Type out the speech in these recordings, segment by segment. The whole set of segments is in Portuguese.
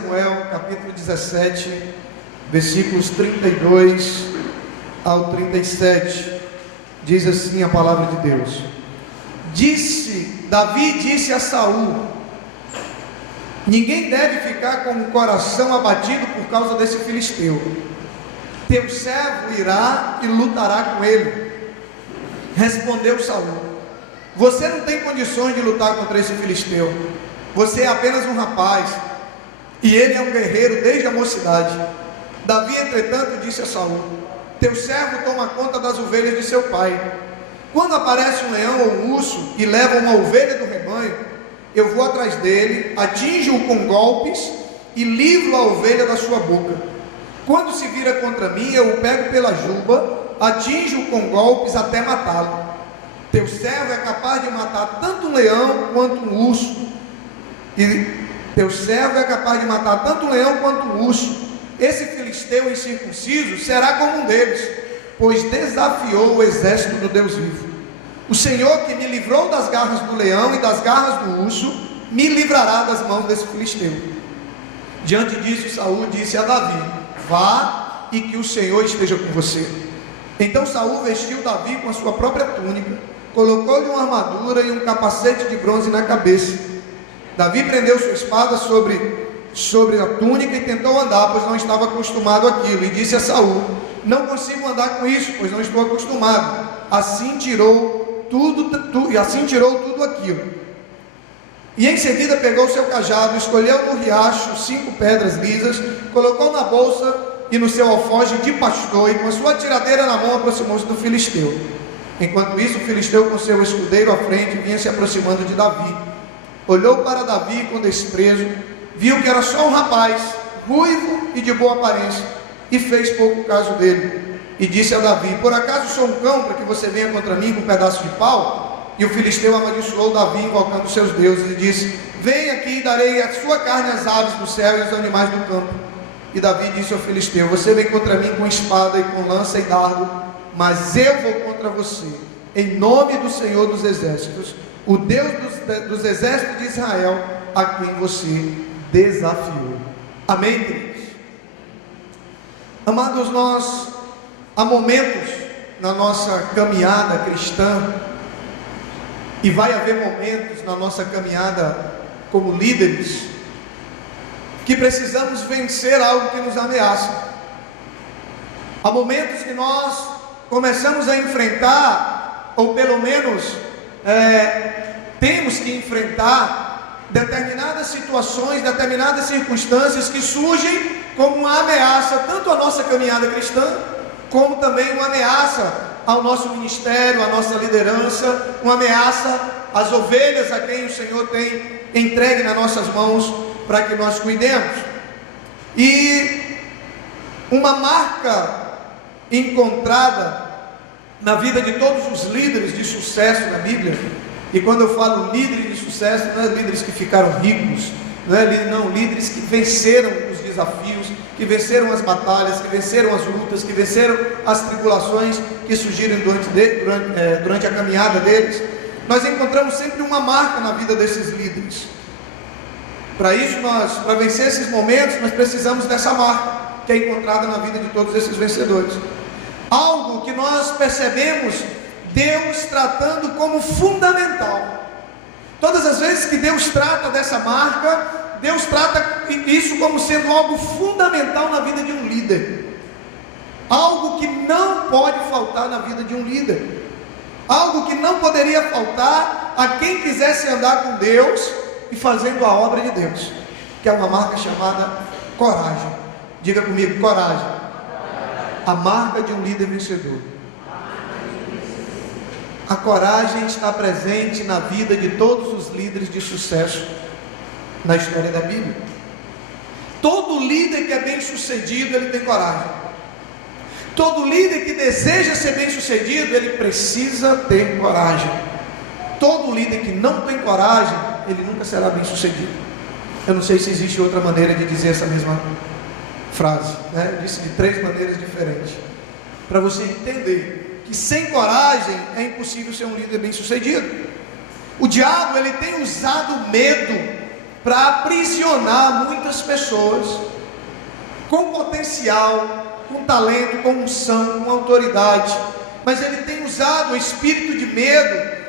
Samuel, capítulo 17, versículos 32 ao 37, diz assim a palavra de Deus. Davi disse a Saul: ninguém deve ficar com o coração abatido por causa desse filisteu. Teu servo irá e lutará com ele. Respondeu Saul: você não tem condições de lutar contra esse filisteu. Você é apenas um rapaz, e ele é um guerreiro desde a mocidade. Davi, entretanto, disse a Saul: teu servo toma conta das ovelhas de seu pai. Quando aparece um leão ou um urso e leva uma ovelha do rebanho, eu vou atrás dele, atinjo-o com golpes e livro a ovelha da sua boca. Quando se vira contra mim, eu o pego pela juba, atinjo-o com golpes até matá-lo. Teu servo é capaz de matar tanto um leão quanto um urso. Esse filisteu incircunciso será como um deles, pois desafiou o exército do Deus vivo. O Senhor, que me livrou das garras do leão e das garras do urso, me livrará das mãos desse filisteu. Diante disso, Saul disse a Davi: vá, e que o Senhor esteja com você. Então Saul vestiu Davi com a sua própria túnica, colocou-lhe uma armadura e um capacete de bronze na cabeça. Davi prendeu sua espada sobre a túnica e tentou andar, pois não estava acostumado àquilo, e disse a Saul: não consigo andar com isso, pois não estou acostumado. Assim tirou tudo aquilo. E em seguida pegou seu cajado, escolheu no riacho 5 pedras lisas, colocou na bolsa e no seu alforje de pastor, e com a sua tiradeira na mão aproximou-se do filisteu. Enquanto isso, o filisteu, com seu escudeiro à frente, vinha se aproximando de Davi. Olhou para Davi com desprezo, viu que era só um rapaz, ruivo e de boa aparência, e fez pouco caso dele. E disse a Davi: por acaso sou um cão para que você venha contra mim com um pedaço de pau? E o filisteu amaldiçoou Davi, invocando seus deuses, e disse: vem aqui e darei a sua carne às aves do céu e aos animais do campo. E Davi disse ao filisteu: você vem contra mim com espada e com lança e dardo, mas eu vou contra você, em nome do Senhor dos exércitos, o Deus dos exércitos de Israel, a quem você desafiou. Amém, queridos? Amados, há momentos na nossa caminhada cristã, e vai haver momentos na nossa caminhada como líderes, que precisamos vencer algo que nos ameaça. Há momentos que nós começamos a enfrentar, ou pelo menos temos que enfrentar determinadas situações, determinadas circunstâncias que surgem como uma ameaça tanto à nossa caminhada cristã, como também uma ameaça ao nosso ministério, à nossa liderança, uma ameaça às ovelhas a quem o Senhor tem entregue nas nossas mãos para que nós cuidemos. E uma marca encontrada na vida de todos os líderes de sucesso na Bíblia, e quando eu falo líderes de sucesso, não é líderes que ficaram ricos, não, líderes que venceram os desafios, que venceram as batalhas, que venceram as lutas, que venceram as tribulações que surgiram durante a caminhada deles. Nós encontramos sempre uma marca na vida desses líderes. Para isso, para vencer esses momentos, nós precisamos dessa marca que é encontrada na vida de todos esses vencedores. Algo que nós percebemos Deus tratando como fundamental. Todas as vezes que Deus trata dessa marca, Deus trata isso como sendo algo fundamental na vida de um líder. Algo que não pode faltar na vida de um líder. Algo que não poderia faltar a quem quisesse andar com Deus e fazendo a obra de Deus, que é uma marca chamada coragem. Diga comigo: coragem. A marca de um líder vencedor. A coragem está presente na vida de todos os líderes de sucesso na história da Bíblia. Todo líder que é bem sucedido, ele tem coragem. Todo líder que deseja ser bem sucedido, ele precisa ter coragem. Todo líder que não tem coragem, ele nunca será bem sucedido. Eu não sei se existe outra maneira de dizer essa mesma frase, né? Eu disse de 3 maneiras diferentes, para você entender que sem coragem é impossível ser um líder bem sucedido. O diabo, ele tem usado medo para aprisionar muitas pessoas com potencial, com talento, com unção, com autoridade, mas ele tem usado o espírito de medo,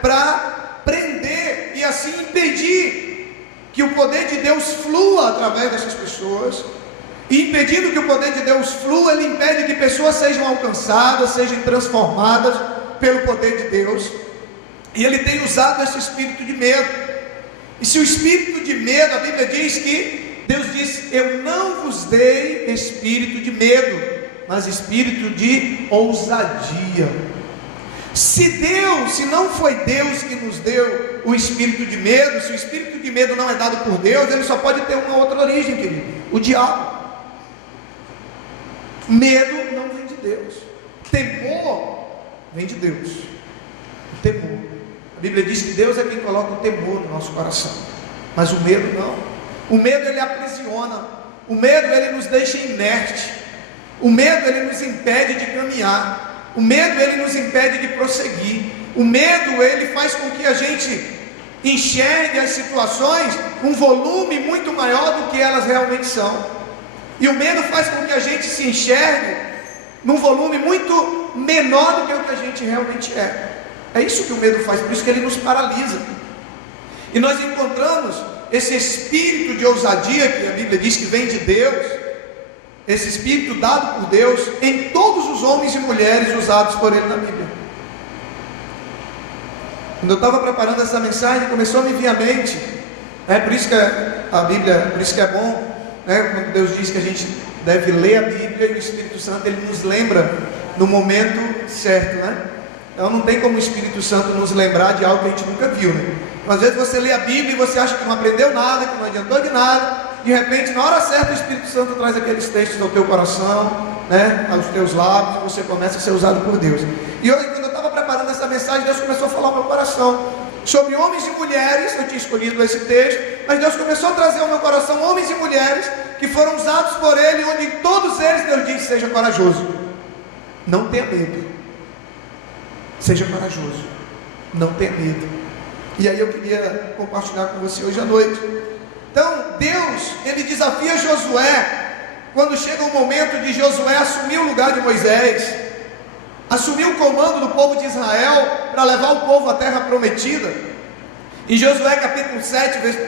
para prender e assim impedir que o poder de Deus flua através dessas pessoas. E impedindo que o poder de Deus flua, ele impede que pessoas sejam alcançadas, sejam transformadas pelo poder de Deus. E ele tem usado esse espírito de medo. E se o espírito de medo, a Bíblia diz que Deus diz: eu não vos dei espírito de medo, mas espírito de ousadia. Se não foi Deus que nos deu o espírito de medo, se o espírito de medo não é dado por Deus, ele só pode ter uma outra origem, querido: o diabo. Medo não vem de Deus, temor vem de Deus. O temor, a Bíblia diz que Deus é quem coloca o temor no nosso coração, mas o medo não. O medo ele aprisiona, o medo ele nos deixa inerte, o medo ele nos impede de caminhar, o medo ele nos impede de prosseguir, o medo ele faz com que a gente enxergue as situações com um volume muito maior do que elas realmente são. E o medo faz com que a gente se enxergue num volume muito menor do que o que a gente realmente é. É isso que o medo faz, por isso que ele nos paralisa. E nós encontramos esse espírito de ousadia, que a Bíblia diz que vem de Deus, esse espírito dado por Deus, em todos os homens e mulheres usados por Ele na Bíblia. Quando eu estava preparando essa mensagem, começou a me vir à mente, por isso que a Bíblia, por isso que é bom, quando Deus diz que a gente deve ler a Bíblia, e o Espírito Santo ele nos lembra no momento certo, Então não tem como o Espírito Santo nos lembrar de algo que a gente nunca viu, Às vezes você lê a Bíblia e você acha que não aprendeu nada, que não adiantou de nada, de repente na hora certa o Espírito Santo traz aqueles textos ao teu coração, aos teus lábios, e você começa a ser usado por Deus. E hoje, quando eu estava preparando essa mensagem, Deus começou a falar ao meu coração sobre homens e mulheres. Eu tinha escolhido esse texto, mas Deus começou a trazer ao meu coração homens e mulheres que foram usados por Ele, onde em todos eles Deus diz: seja corajoso, não tenha medo, seja corajoso, não tenha medo. E aí eu queria compartilhar com você hoje à noite. Então Deus, Ele desafia Josué, quando chega o momento de Josué assumir o lugar de Moisés, assumir o comando do povo de Israel, para levar o povo à terra prometida. Em Josué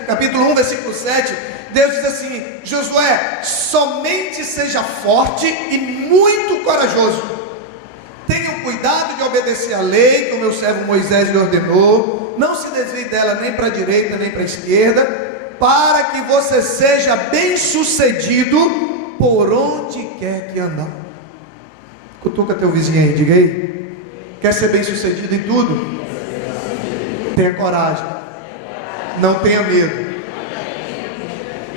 capítulo 1, versículo 7, Deus diz assim: Josué, somente seja forte e muito corajoso, tenha cuidado de obedecer a lei que o meu servo Moisés lhe ordenou, não se desvie dela nem para a direita nem para a esquerda, para que você seja bem sucedido por onde quer que andar. Cutuca teu vizinho aí, diga aí: quer ser bem sucedido em tudo? Tenha coragem, não tenha medo.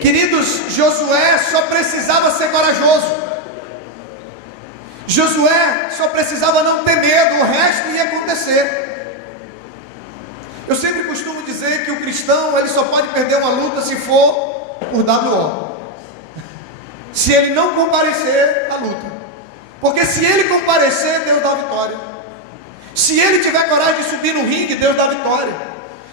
Queridos, Josué só precisava ser corajoso, Josué só precisava não ter medo, o resto ia acontecer. Eu sempre costumo dizer que o cristão ele só pode perder uma luta se for por WO, se ele não comparecer à luta, porque se ele comparecer, Deus dá a vitória. Se ele tiver coragem de subir no ringue, Deus dá a vitória.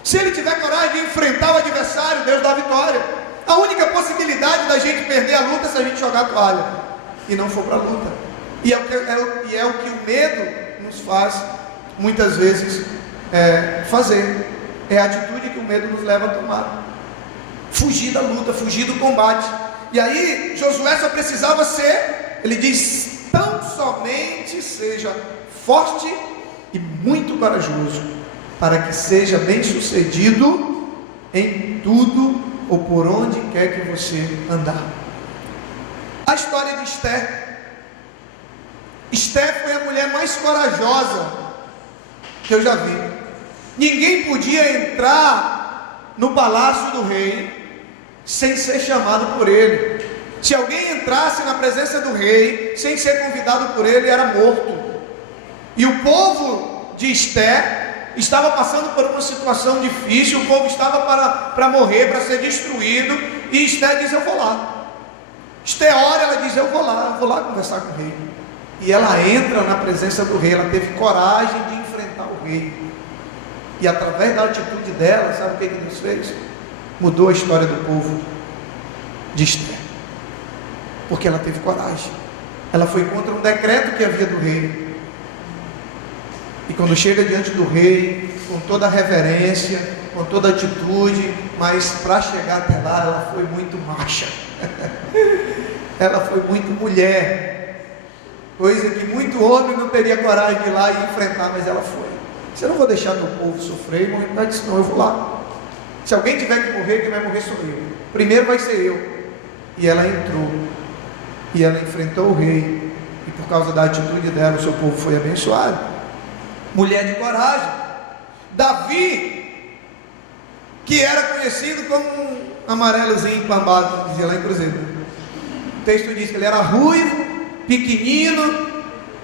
Se ele tiver coragem de enfrentar o adversário, Deus dá a vitória. A única possibilidade da gente perder a luta é se a gente jogar a toalha e não for para a luta. E é o que o medo nos faz muitas vezes fazer. É a atitude que o medo nos leva a tomar: fugir da luta, fugir do combate. E aí Josué só precisava ser, ele diz, tão somente seja forte e muito corajoso, para que seja bem sucedido em tudo ou por onde quer que você andar. A história de Esté. Esté foi a mulher mais corajosa que eu já vi. Ninguém podia entrar no palácio do rei sem ser chamado por ele. Se alguém entrasse na presença do rei sem ser convidado por ele, era morto. E o povo de Esté estava passando por uma situação difícil, o povo estava para morrer, para ser destruído, e Esté diz: eu vou lá. Esté ora, ela diz: eu vou lá conversar com o rei. E ela entra na presença do rei, ela teve coragem de enfrentar o rei. E através da atitude dela, sabe o que Deus fez? mudou a história do povo de Esther, porque ela teve coragem. Ela foi contra um decreto que havia do rei, e quando chega diante do rei, com toda a reverência, com toda a atitude, mas para chegar até lá, ela foi muito macha, ela foi muito mulher, coisa que muito homem não teria coragem de ir lá e enfrentar, mas ela foi. Se eu não vou deixar meu povo sofrer e morrer, ela disse, não, eu vou lá. Se alguém tiver que morrer, quem vai morrer sou eu. Primeiro vai ser eu. E ela entrou, e ela enfrentou o rei, e por causa da atitude dela, o seu povo foi abençoado. Mulher de coragem. Davi, que era conhecido como um amarelozinho empambado, dizia lá em Cruzeiro. O texto diz que ele era ruivo, pequenino,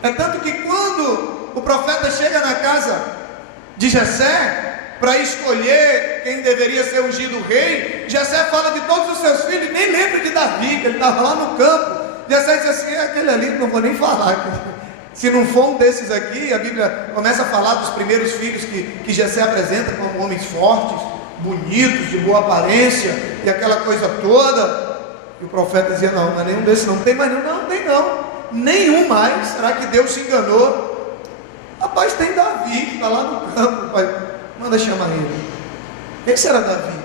é tanto que quando o profeta chega na casa de Jessé, para escolher quem deveria ser ungido rei, Jessé fala de todos os seus filhos, nem lembra de Davi, que ele estava lá no campo. Jessé diz assim, aquele ali, não vou nem falar, se não for um desses aqui. A Bíblia começa a falar dos primeiros filhos que Jessé apresenta como homens fortes, bonitos, de boa aparência, e aquela coisa toda, e o profeta dizia, não é nenhum desses, não tem mais nenhum, não tem não, nenhum mais. Será que Deus se enganou? Rapaz, tem Davi, que está lá no campo, pai, manda chamar ele. Quem será Davi?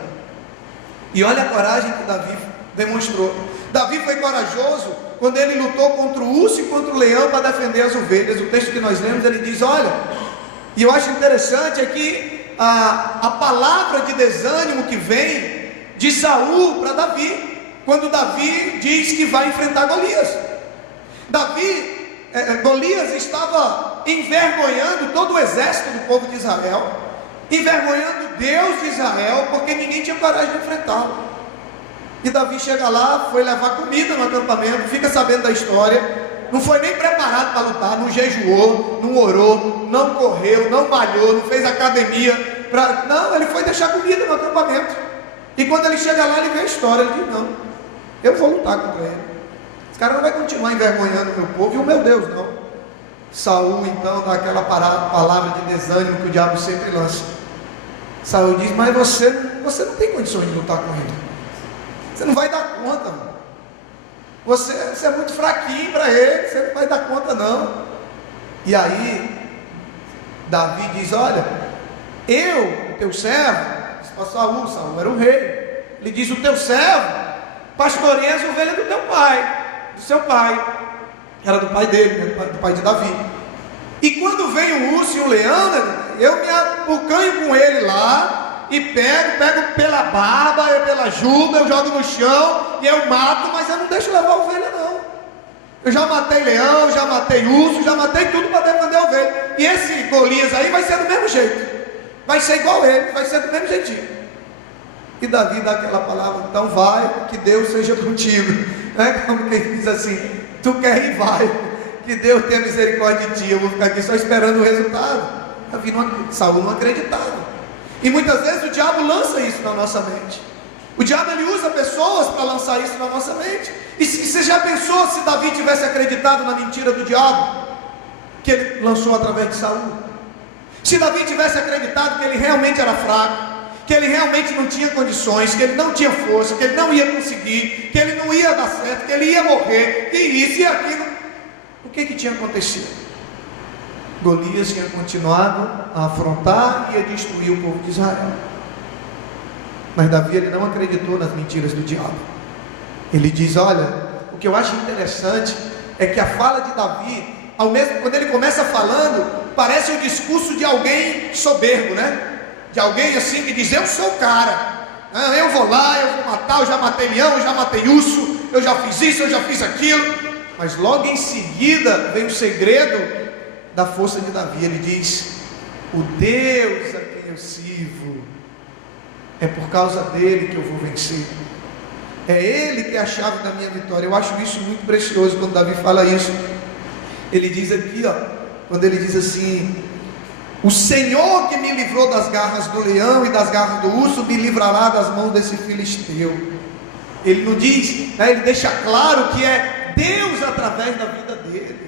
E olha a coragem que Davi demonstrou. Davi foi corajoso quando ele lutou contra o urso e contra o leão para defender as ovelhas. O texto que nós lemos, ele diz, olha, e eu acho interessante aqui a palavra de desânimo que vem de Saul para Davi, quando Davi diz que vai enfrentar Golias. Golias estava envergonhando todo o exército do povo de Israel, envergonhando Deus de Israel, porque ninguém tinha coragem de enfrentá-lo. E Davi chega lá, foi levar comida no acampamento, fica sabendo da história, não foi nem preparado para lutar, não jejuou, não orou, não correu, não malhou, não fez academia, não, ele foi deixar comida no acampamento. E quando ele chega lá, ele vê a história, ele diz, não, eu vou lutar contra ele, esse cara não vai continuar envergonhando o meu povo, e o meu Deus não. Saul então dá aquela palavra de desânimo que o diabo sempre lança. Saul diz, mas você não tem condições de lutar com ele, você não vai dar conta, mano. Você é muito fraquinho para ele, você não vai dar conta não. E aí Davi diz, olha, eu, o teu servo, disse para Saul era o rei, ele diz, o teu servo pastoreia as ovelhas do teu pai, do seu pai, era do pai dele, né, do pai de Davi. E quando vem o urso e o leão, né, eu me abocanho com ele lá, e pego pela barba, pela juba, eu jogo no chão, e eu mato, mas eu não deixo levar a ovelha não. Eu já matei leão, já matei urso, já matei tudo para defender a ovelha. E esse Golias aí vai ser do mesmo jeito, vai ser igual ele, vai ser do mesmo jeitinho. E Davi dá aquela palavra, então vai, que Deus seja contigo, né? Como quem diz assim, tu quer ir, vai, que Deus tenha misericórdia de ti, eu vou ficar aqui só esperando o resultado. Saul não acreditava. E muitas vezes o diabo lança isso na nossa mente. O diabo, ele usa pessoas para lançar isso na nossa mente. E você já pensou se Davi tivesse acreditado na mentira do diabo que ele lançou através de Saul? Se Davi tivesse acreditado que ele realmente era fraco, que ele realmente não tinha condições, que ele não tinha força, que ele não ia conseguir, que ele não ia dar certo, que ele ia morrer, e isso e aquilo, o que tinha acontecido? Golias tinha continuado a afrontar e a destruir o povo de Israel. Mas Davi, ele não acreditou nas mentiras do diabo. Ele diz, olha, o que eu acho interessante é que a fala de Davi, quando ele começa falando, parece o discurso de alguém soberbo, né? De alguém assim que diz, eu sou o cara, eu vou lá, eu vou matar, eu já matei leão, eu já matei urso, eu já fiz isso, eu já fiz aquilo. Mas logo em seguida vem o segredo da força de Davi. Ele diz, o Deus a quem eu sirvo, é por causa dele que eu vou vencer, é ele que é a chave da minha vitória. Eu acho isso muito precioso quando Davi fala isso. Ele diz aqui, quando ele diz assim, o Senhor que me livrou das garras do leão e das garras do urso, me livrará das mãos desse filisteu. Ele não diz, né, ele deixa claro que é Deus através da vida dele.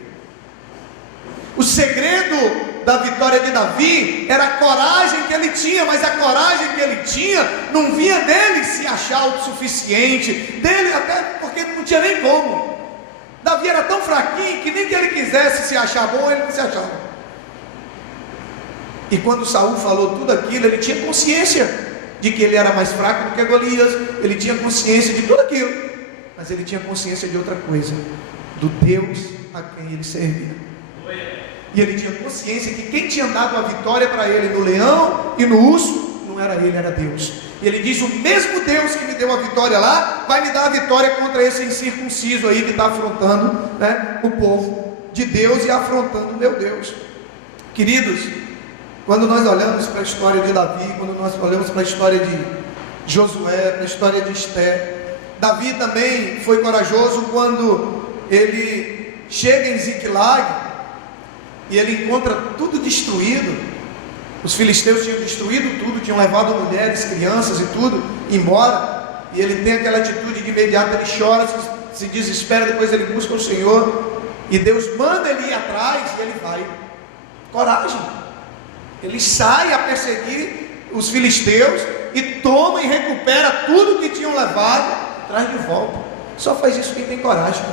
O segredo da vitória de Davi era a coragem que ele tinha, mas a coragem que ele tinha não vinha dele se achar autossuficiente, dele até porque não tinha nem como. Davi era tão fraquinho que nem que ele quisesse se achar bom, ele não se achava. E quando Saul falou tudo aquilo, ele tinha consciência de que ele era mais fraco do que Golias, ele tinha consciência de tudo aquilo, mas ele tinha consciência de outra coisa, do Deus a quem ele servia. E ele tinha consciência que quem tinha dado a vitória para ele no leão e no urso, não era ele, era Deus. E ele diz: o mesmo Deus que me deu a vitória lá, vai me dar a vitória contra esse incircunciso aí que está afrontando, né, o povo de Deus e afrontando o meu Deus. Queridos, quando nós olhamos para a história de Davi, quando nós olhamos para a história de Josué, para a história de Esther, Davi também foi corajoso quando ele chega em Ziclag e ele encontra tudo destruído. Os filisteus tinham destruído tudo, tinham levado mulheres, crianças e tudo embora, e ele tem aquela atitude de imediato, ele chora, se desespera, depois ele busca o Senhor, e Deus manda ele ir atrás, e ele vai. Coragem. Ele sai a perseguir os filisteus e toma e recupera tudo que tinham levado, traz de volta. Só faz isso quem tem coragem.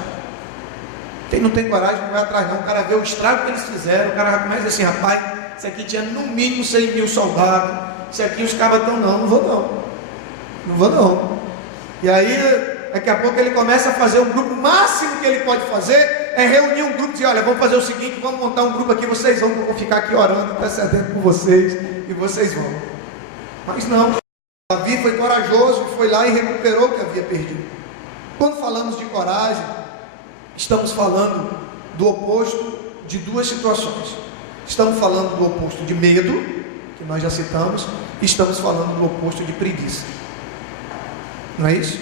Quem não tem coragem não vai atrás não. O cara vê o estrago que eles fizeram, o cara já começa assim: rapaz, isso aqui tinha no mínimo 100 mil soldados, isso aqui os cabas estão não vou não. E aí daqui a pouco ele começa a fazer um grupo. O máximo que ele pode fazer é reunir um grupo e dizer: olha, vamos fazer o seguinte, vamos montar um grupo aqui, vocês vão, eu vou ficar aqui orando, intercedendo por vocês, e vocês vão. Mas não, Davi foi corajoso, foi lá e recuperou o que havia perdido. Quando falamos de coragem, estamos falando do oposto de duas situações. Estamos falando do oposto de medo, que nós já citamos, e estamos falando do oposto de preguiça. Não é isso?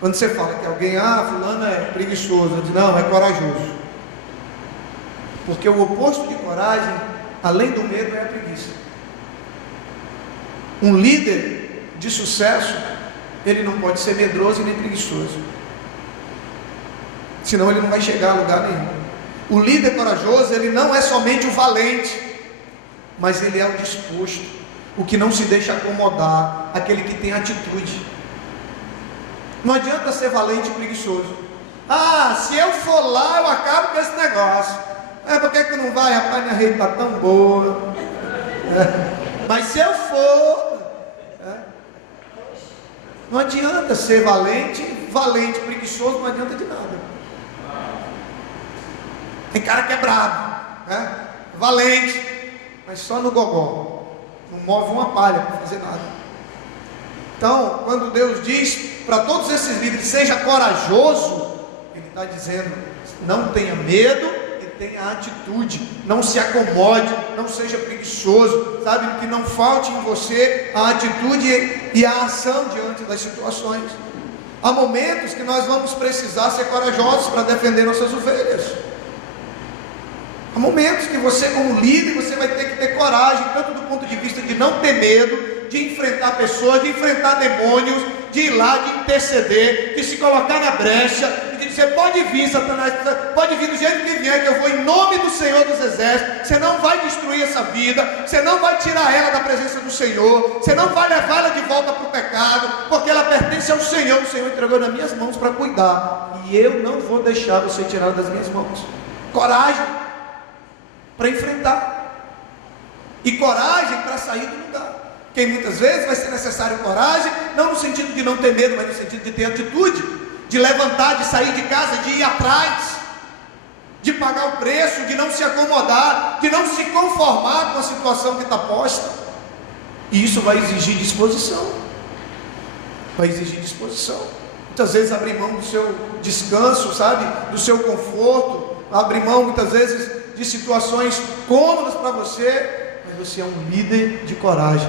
Quando você fala que alguém, fulano é preguiçoso, eu digo, não, é corajoso. Porque o oposto de coragem, além do medo, é a preguiça. Um líder de sucesso, ele não pode ser medroso e nem preguiçoso, senão ele não vai chegar a lugar nenhum. O líder corajoso, ele não é somente o valente, mas ele é o disposto, o que não se deixa acomodar, aquele que tem atitude. Não adianta ser valente e preguiçoso. Se eu for lá, eu acabo com esse negócio. Por que tu não vai? Rapaz, minha rede está tão boa. Mas se eu for... Não adianta ser valente, preguiçoso, não adianta de nada. Tem cara que é brabo, valente, mas só no gogó, não move uma palha para fazer nada. Então, quando Deus diz para todos esses líderes, seja corajoso, Ele está dizendo, não tenha medo e tenha atitude, não se acomode, não seja preguiçoso, sabe, que não falte em você a atitude e a ação diante das situações. Há momentos que nós vamos precisar ser corajosos para defender nossas ovelhas. Há momentos que você, como líder, você vai ter que ter coragem, tanto do ponto de vista de não ter medo, de enfrentar pessoas, de enfrentar demônios, de ir lá, de interceder, de se colocar na brecha, e de dizer, pode vir, Satanás, pode vir do jeito que vier, que eu vou em nome do Senhor dos Exércitos. Você não vai destruir essa vida, você não vai tirar ela da presença do Senhor, você não vai levar ela de volta para o pecado, porque ela pertence ao Senhor. O Senhor entregou nas minhas mãos para cuidar, e eu não vou deixar você tirar das minhas mãos. Coragem para enfrentar, e coragem para sair do lugar. Porque muitas vezes vai ser necessário coragem, não no sentido de não ter medo, mas no sentido de ter atitude, de levantar, de sair de casa, de ir atrás, de pagar o preço, de não se acomodar, de não se conformar com a situação que está posta. E isso vai exigir disposição. Muitas vezes abrir mão do seu descanso, sabe, do seu conforto, abrir mão muitas vezes de situações cômodas para você, mas você é um líder de coragem,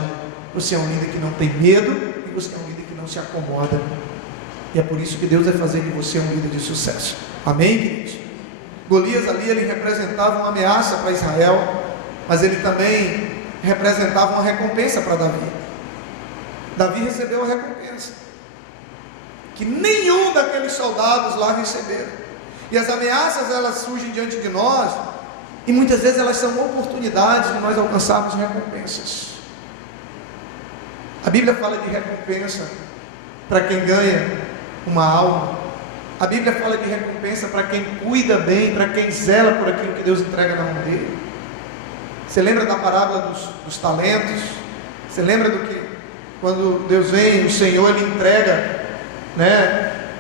você é um líder que não tem medo, e você é um líder que não se acomoda, e é por isso que Deus vai fazer de você um líder de sucesso. Amém, queridos? Golias ali, ele representava uma ameaça para Israel, mas ele também representava uma recompensa para Davi. Davi recebeu a recompensa que nenhum daqueles soldados lá receberam. E as ameaças, elas surgem diante de nós E muitas vezes elas são oportunidades de nós alcançarmos recompensas. A Bíblia fala de recompensa para quem ganha uma alma. A Bíblia fala de recompensa para quem cuida bem, para quem zela por aquilo que Deus entrega na mão dele. Você lembra da parábola dos talentos? Você lembra do que quando Deus vem, o Senhor, Ele entrega,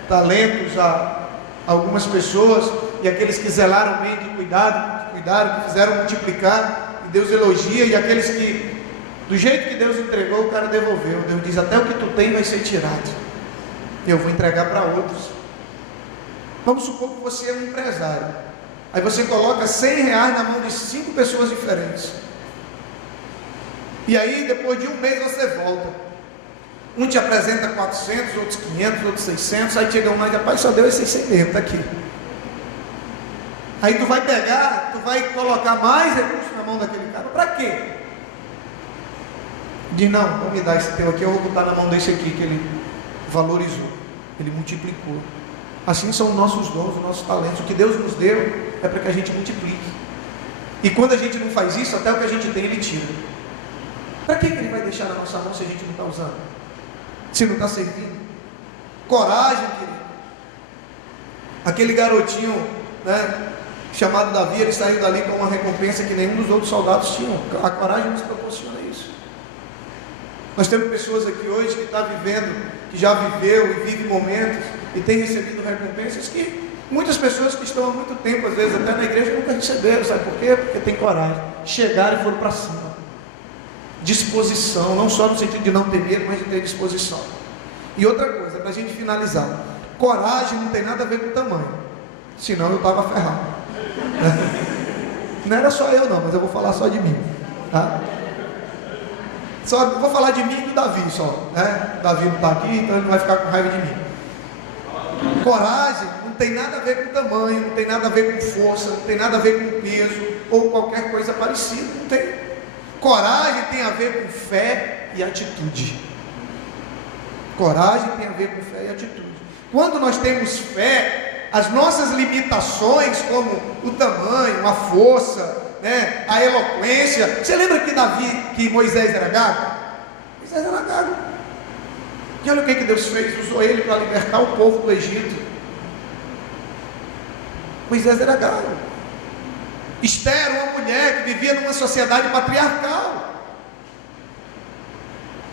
talentos a algumas pessoas, e aqueles que zelaram bem, que cuidaram, que fizeram multiplicar, e Deus elogia, e aqueles que, do jeito que Deus entregou, o cara devolveu. Deus diz: até o que tu tem vai ser tirado, eu vou entregar para outros. Vamos supor que você é um empresário, aí você coloca R$100 na mão de 5 pessoas diferentes, e aí depois de um mês você volta, um te apresenta 400, outros 500, outros 600, aí chega um lá e diz: rapaz, só deu esses 600 mesmo, está aqui. Aí tu vai pegar, tu vai colocar mais recursos na mão daquele cara, para quê? Diz: não, vou me dar esse teu aqui, eu vou botar na mão desse aqui, que ele valorizou, ele multiplicou. Assim são os nossos dons, os nossos talentos. O que Deus nos deu é para que a gente multiplique. E quando a gente não faz isso, até o que a gente tem Ele tira. Para que Ele vai deixar na nossa mão se a gente não está usando? Se não está servindo? Coragem, querido. Aquele garotinho, chamado Davi, ele saiu dali com uma recompensa que nenhum dos outros soldados tinham. A coragem nos proporciona isso. Nós temos pessoas aqui hoje que estão vivendo, que já viveu e vive momentos e tem recebido recompensas que muitas pessoas que estão há muito tempo, às vezes até na igreja, nunca receberam. Sabe por quê? Porque tem coragem. Chegaram e foram para cima. Disposição, não só no sentido de não ter medo, mas de ter disposição. E outra coisa, para a gente finalizar: coragem não tem nada a ver com tamanho, senão eu estava ferrado. Não era só eu não, mas eu vou falar só de mim, tá? Só vou falar de mim e do Davi só, Davi não está aqui, então ele não vai ficar com raiva de mim. Coragem não tem nada a ver com tamanho, não tem nada a ver com força, não tem nada a ver com peso ou qualquer coisa parecida, não tem. Coragem tem a ver com fé e atitude. Coragem tem a ver com fé e atitude. Quando nós temos fé, as nossas limitações, como o tamanho, a força, a eloquência. Você lembra que Moisés era gago? Moisés era gago. E olha o que Deus fez: usou ele para libertar o povo do Egito. Moisés era gago. Esther, uma mulher que vivia numa sociedade patriarcal,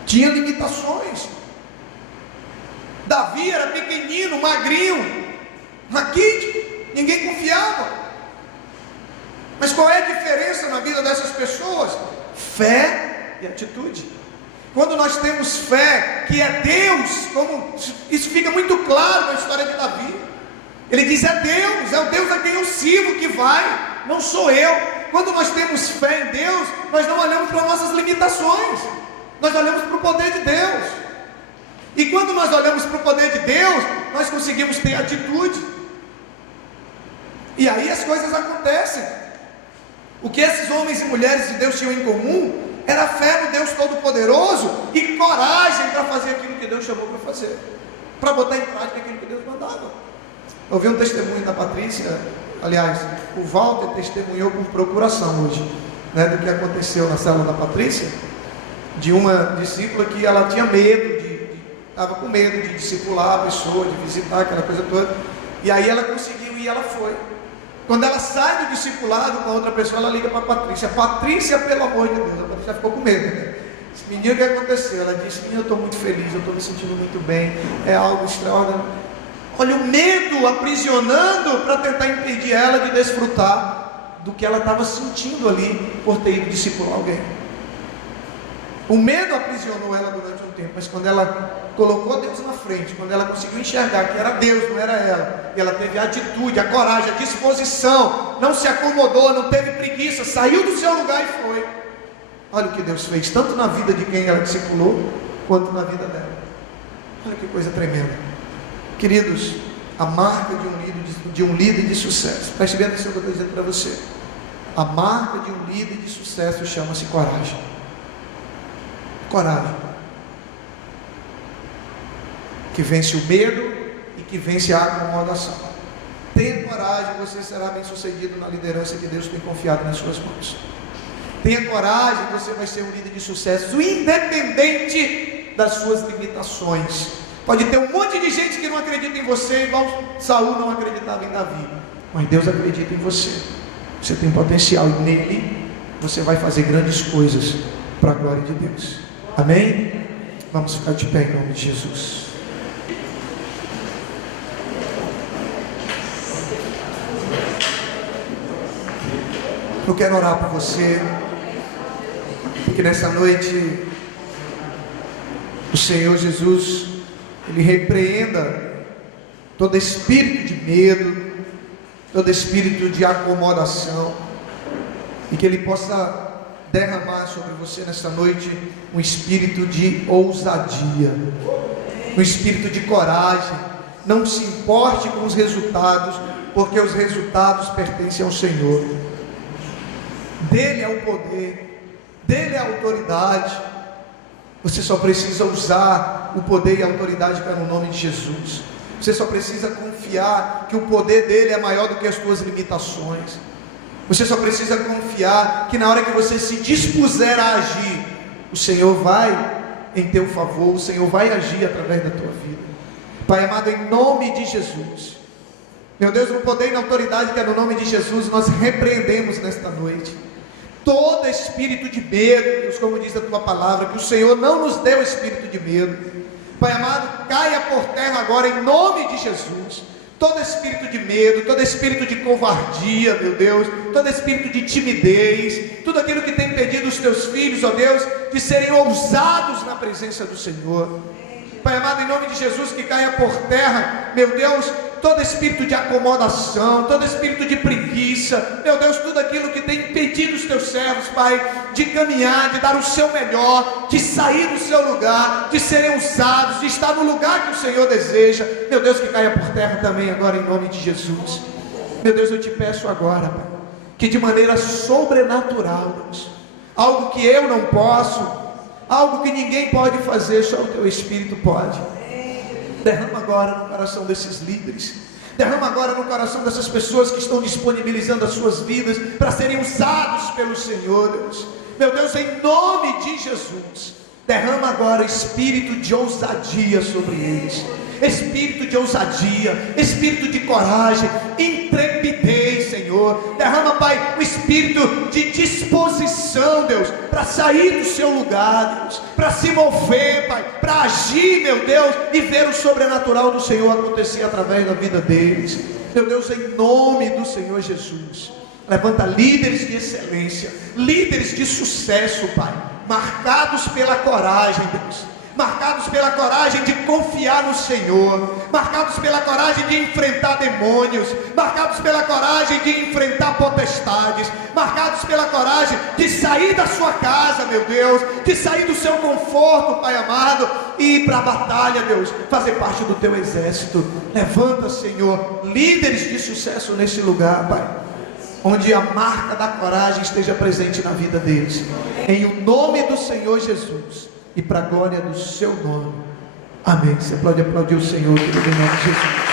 tinha limitações. Davi era pequenino, magrinho, raquítico, ninguém confiava. Mas qual é a diferença na vida dessas pessoas? Fé e atitude. Quando nós temos fé, que é Deus, como isso fica muito claro na história de Davi. Ele diz: é o Deus a quem eu sirvo que vai, não sou eu. Quando nós temos fé em Deus, nós não olhamos para nossas limitações, nós olhamos para o poder de Deus. E quando nós olhamos para o poder de Deus, nós conseguimos ter atitude. E aí as coisas acontecem. O que esses homens e mulheres de Deus tinham em comum era fé no Deus Todo-Poderoso e coragem para fazer aquilo que Deus chamou para fazer, para botar em prática aquilo que Deus mandava. Eu vi um testemunho da Patrícia, aliás, o Walter testemunhou por procuração hoje, do que aconteceu na célula da Patrícia, de uma discípula que ela tinha medo, estava com medo de discipular a pessoa, de visitar aquela coisa toda, e aí ela conseguiu e ela foi. Quando ela sai do discipulado com a outra pessoa, ela liga para a Patrícia: Patrícia, pelo amor de Deus. A Patrícia ficou com medo, Esse menino, o que aconteceu? Ela disse: menino, eu estou muito feliz, eu estou me sentindo muito bem, é algo extraordinário. Olha o medo aprisionando para tentar impedir ela de desfrutar do que ela estava sentindo ali por ter ido discipular alguém. O medo aprisionou ela durante um tempo, mas quando ela colocou Deus na frente, quando ela conseguiu enxergar que era Deus, não era ela, e ela teve a atitude, a coragem, a disposição, não se acomodou, não teve preguiça, saiu do seu lugar e foi. Olha o que Deus fez, tanto na vida de quem ela discipulou, quanto na vida dela. Olha que coisa tremenda. Queridos, a marca de um líder de sucesso, preste bem atenção no que eu estou dizendo para você. A marca de um líder de sucesso chama-se coragem. Coragem, que vence o medo e que vence a acomodação. Tenha coragem, você será bem sucedido na liderança que Deus tem confiado nas suas mãos. Tenha coragem, você vai ser um líder de sucesso, independente das suas limitações. Pode ter um monte de gente que não acredita em você, igual Saul não acreditava em Davi, mas Deus acredita em você. Você tem potencial e nele você vai fazer grandes coisas para a glória de Deus. Amém? Vamos ficar de pé em nome de Jesus. Eu quero orar por você, porque nessa noite o Senhor Jesus, Ele repreenda todo espírito de medo, todo espírito de acomodação, e que Ele possa derramar sobre você nessa noite um espírito de ousadia, um espírito de coragem. Não se importe com os resultados, porque os resultados pertencem ao Senhor. Dele é o poder, dele é a autoridade. Você só precisa usar o poder e a autoridade que é no nome de Jesus. Você só precisa confiar que o poder dele é maior do que as tuas limitações. Você só precisa confiar que na hora que você se dispuser a agir, o Senhor vai em teu favor, o Senhor vai agir através da tua vida. Pai amado, em nome de Jesus, meu Deus, no poder e na autoridade que é no nome de Jesus, nós repreendemos nesta noite todo espírito de medo, Deus, como diz a tua palavra, que o Senhor não nos deu espírito de medo. Pai amado, caia por terra agora em nome de Jesus todo espírito de medo, todo espírito de covardia, meu Deus, todo espírito de timidez, tudo aquilo que tem impedido os teus filhos, ó Deus, de serem ousados na presença do Senhor. Pai amado, em nome de Jesus, que caia por terra, meu Deus, todo espírito de acomodação, todo espírito de preguiça, meu Deus, tudo aquilo que tem impedido os teus servos, Pai, de caminhar, de dar o seu melhor, de sair do seu lugar, de serem usados, de estar no lugar que o Senhor deseja, meu Deus, que caia por terra também agora em nome de Jesus. Meu Deus, eu te peço agora, Pai, que de maneira sobrenatural, Deus, algo que eu não posso, algo que ninguém pode fazer, só o teu Espírito pode. Derrama agora no coração desses líderes, derrama agora no coração dessas pessoas que estão disponibilizando as suas vidas para serem usados pelo Senhor, Deus. Meu Deus, em nome de Jesus, derrama agora espírito de ousadia sobre eles, espírito de ousadia, espírito de coragem, intrepidez, Senhor. Derrama, Pai, o espírito de disposição, Deus, para sair do seu lugar, Deus, para se mover, Pai, para agir, meu Deus, e ver o sobrenatural do Senhor acontecer através da vida deles. Meu Deus, em nome do Senhor Jesus, levanta líderes de excelência, líderes de sucesso, Pai, marcados pela coragem, Deus, marcados pela coragem de confiar no Senhor, marcados pela coragem de enfrentar demônios, marcados pela coragem de enfrentar potestades, marcados pela coragem de sair da sua casa, meu Deus, de sair do seu conforto, Pai amado, e ir para a batalha, Deus, fazer parte do teu exército. Levanta, Senhor, líderes de sucesso nesse lugar, Pai, onde a marca da coragem esteja presente na vida deles, em o nome do Senhor Jesus, e para a glória do seu nome. Amém. Você pode aplaudir o Senhor em nome de Jesus.